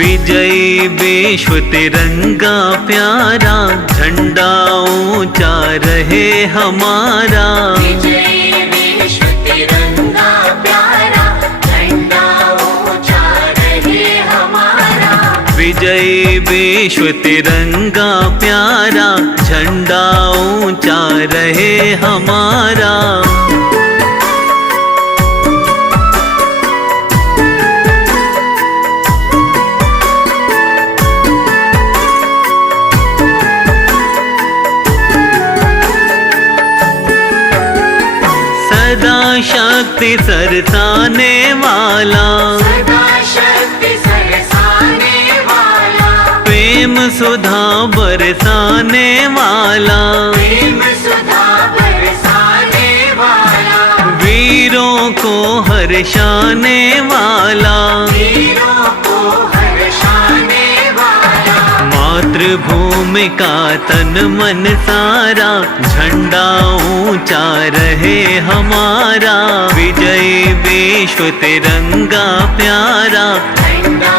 विजयी विश्व तिरंगा प्यारा, झंडा ऊंचा रहे हमारा। विजयी विश्व तिरंगा प्यारा, झंडा ऊंचा रहे हमारा। विजयी विश्व तिरंगा प्यारा, झंडा ऊंचा रहे हमारा। सदा शक्ति सरसाने वाला, सदा शक्ति सरसाने वाला, प्रेम सुधा बरसाने वाला, प्रेम सुधा बरसाने वाला, वीरों को हर्षाने वाला, वीरों को हर्षाने वाला। मातृभूमि का तन मन सारा, झंडा ऊंचा रहे हमारा। विजयी विश्व तिरंगा प्यारा, झंडा